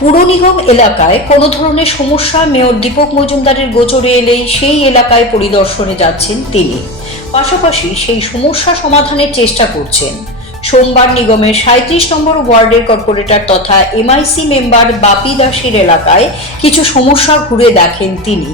পুর নিগম এলাকায় কোনো ধরনের সমস্যা মেয়র দীপক মজুমদারের গোচরে এলেই সেই এলাকায় পরিদর্শনে যাচ্ছেন তিনি। পাশাপাশি সেই সমস্যা সমাধানের চেষ্টা করছেন। সোমবার নিগমের ৩৭ নম্বর ওয়ার্ডের কর্পোরেটর তথা এমআইসি মেম্বার বাপি দাসের এলাকায় কিছু সমস্যা ঘুরে দেখেন তিনি।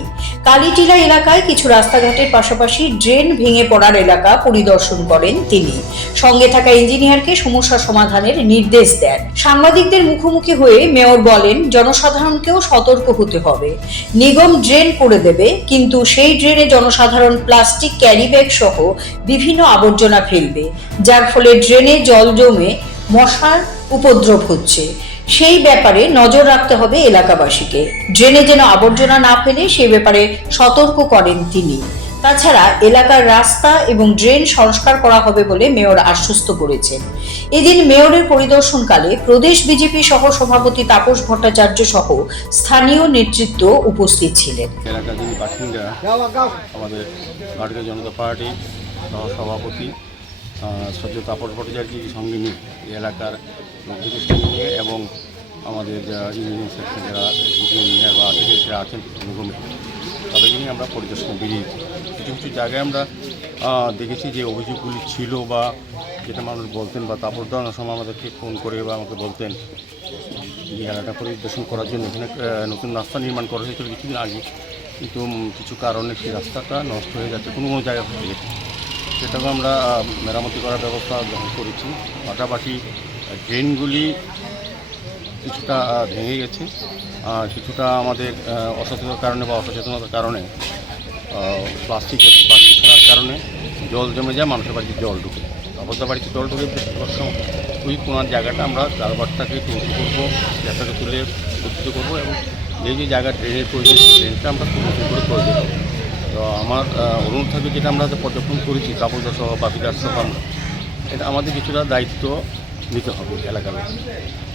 কালীটিলা এলাকায় কিছু রাস্তাঘাটের পাশাপাশি ড্রেন ভেঙে পড়ার এলাকা পরিদর্শন করেন তিনি। সঙ্গে থাকা ইঞ্জিনিয়ারকে সমস্যা সমাধানের নির্দেশ দেন। সাংবাদিকদের মুখোমুখি হয়ে মেয়র বলেন, জনসাধারণকেও সতর্ক হতে হবে। নিগম ড্রেন করে দেবে, কিন্তু সেই ড্রেনে জনসাধারণ প্লাস্টিক ক্যারি ব্যাগ সহ বিভিন্ন আবর্জনা ফেলবে, যার ফলে ড্রেনে জল জমে মশার উপদ্রব হচ্ছে। সেই ব্যাপারে নজর রাখতে হবে এলাকাবাসীকে। ড্রেনে যেন আবর্জনা না ফেলে সেই ব্যাপারে সতর্ক করেন তিনি। তাছাড়া এলাকার রাস্তা এবং ড্রেন সংস্কার করা হবে বলে মেয়র আশ্বস্ত করেছেন। এদিন মেয়রের পরিদর্শনকালে প্রদেশ বিজেপি সহ সভাপতি তাপস ভট্টাচার্য সহ স্থানীয় নেতৃত্ব উপস্থিত ছিলেন। এলাকার যিনি বাসিন্দা আমাদের ভারতীয় জনতা পার্টি সভাপতি সদ্য তাপস ভট্টাচার্যের সঙ্গে নিয়ে এলাকার লোকদের সঙ্গে নিয়ে এবং আমাদের ইঞ্জিনিয়ারিং সেক্টর যারা ইঞ্জিনিয়ার বা আর্কিটেক্টরা আছেন নিগমে তাদেরকে নিয়ে আমরা পরিদর্শনে বেরিয়েছি। কিছু কিছু জায়গায় আমরা দেখেছি যে অভিযোগগুলি ছিল বা যেটা মানুষ বলতেন বা তাপস দেওয়ানোর সময় আমাদেরকে ফোন করে বা আমাকে বলতেন এই এলাকা পরিদর্শন করার জন্য এখানে নতুন রাস্তা নির্মাণ করা হয়েছিল কিছুদিন আগে, কিন্তু কিছু কারণে সেই রাস্তাটা নষ্ট হয়ে যাচ্ছে, কোনো কোনো জায়গা হয়ে গেছে। সেটাকে আমরা মেরামতি করার ব্যবস্থা গ্রহণ করেছি। পাশাপাশি ড্রেনগুলি কিছুটা ভেঙে গেছে, কিছুটা আমাদের অসচেতনতার কারণে বা অসচেতনতার কারণে প্লাস্টিক ফেলার কারণে জল জমে যায়, মানুষের বাড়িতে জল ঢুকে, অবস্থা বাড়িতে জল ঢুকে ওই কোনার জায়গাটা আমরা কারবারটাকে তৈরি করবো, জায়গাটাকে তুলে প্রস্তুত করবো এবং যে জায়গা ড্রেনের প্রয়োজন ড্রেনটা আমরা করে দেবো। তো আমার অনুরোধ থাকবে, যেটা আমরা পর্যবেক্ষণ করেছি কাপড়দা সহ বাপিদার সহ এটা আমাদের কিছুটা দায়িত্ব নিতে হবে এলাকার।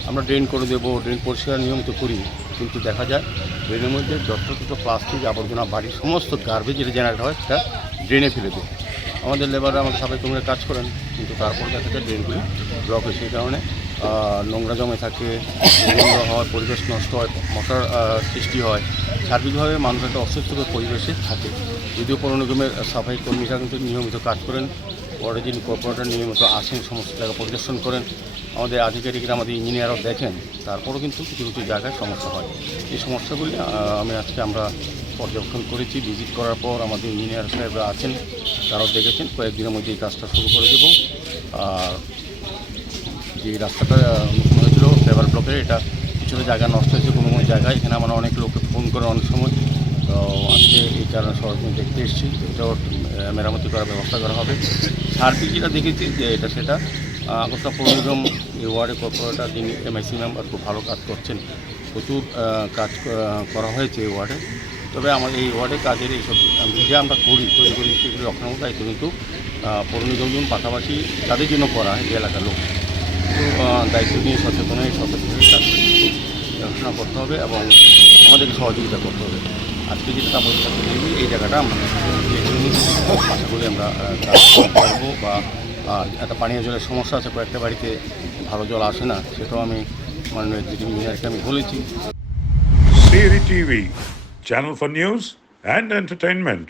আমরা ড্রেন করে দেবো, ড্রেন পরিষ্কার নিয়মিত করি, কিন্তু দেখা যায় ড্রেনের মধ্যে যতটুকু প্লাস্টিক আবর্জনা বাড়ির সমস্ত গার্বেজ যেটা জেনারেট হয় সেটা ড্রেনে ফেলে দেয়। আমাদের লেবাররা আমাদের সাফাই কর্মীরা কাজ করেন, কিন্তু তারপর দেখা যায় ড্রেনগুলি ব্লক হয়, সেই কারণে নোংরা জমে থাকে, নোংরা হয়, পরিবেশ নষ্ট হয়, মশার সৃষ্টি হয়, সার্বিকভাবে মানুষ একটা অস্বস্তিকর পরিবেশে থাকে। যদিও পৌর নিগমের সাফাই কর্মীরা কিন্তু নিয়মিত কাজ করেন, পরে যিনি কর্পোরেটর নিয়মিত আসেন, সমস্ত জায়গা পরিদর্শন করেন, আমাদের আধিকারিকরা আমাদের ইঞ্জিনিয়ারও দেখেন, তারপরেও কিন্তু কিছু কিছু জায়গায় সমস্যা হয়। এই সমস্যাগুলি আমরা পর্যবেক্ষণ করেছি। ভিজিট করার পর আমাদের ইঞ্জিনিয়ার সাহেবরা আছেন, তারাও দেখেছেন। কয়েকদিনের মধ্যে এই কাজটা শুরু করে দেব। আর যে রাস্তাটা নতুন হয়েছিল ফেভার ব্লকের, এটা কিছুটা জায়গা নষ্ট হয়েছে, কোনো কোনো জায়গায়। এখানে আমরা অনেক লোককে ফোন করে অনেক সময়, তো আজকে এই কারণে সরজমিনে দেখতে এসেছি। এটাও মেরামতি করার ব্যবস্থা করা হবে। সার্বিক যেটা দেখেছি যে এটা সেটা আগরতলা পৌর নিগম এই ওয়ার্ডে কর্পোরেটর যিনি এমআইসি মেম্বার খুব ভালো কাজ করছেন, প্রচুর কাজ করা হয়েছে এই ওয়ার্ডে। তবে আমাদের এই ওয়ার্ডে কাজের এইসব যে আমরা তৈরি করি সেগুলি রক্ষণাত্মক দায়িত্ব কিন্তু পৌর নিগম পাশাপাশি তাদের জন্য করা হয় যে এলাকার লোক, কিন্তু দায়িত্ব নিয়ে সচেতন হয়ে কাজ দেখাশোনা করতে হবে এবং আমাদেরকে সহযোগিতা করতে হবে। আজকে যেটা তাপস দেখবি এই জায়গাটা আমরা আশা করি আমরা কাজ করবো। বা একটা পানীয় জলের সমস্যা আছে, কয়েকটা বাড়িতে ভালো জল আসে না, সেটাও আমি মাননীয় এক্সিকিউটিভ ইঞ্জিনিয়ারকে আমি বলেছি। Siri TV, channel for news and entertainment.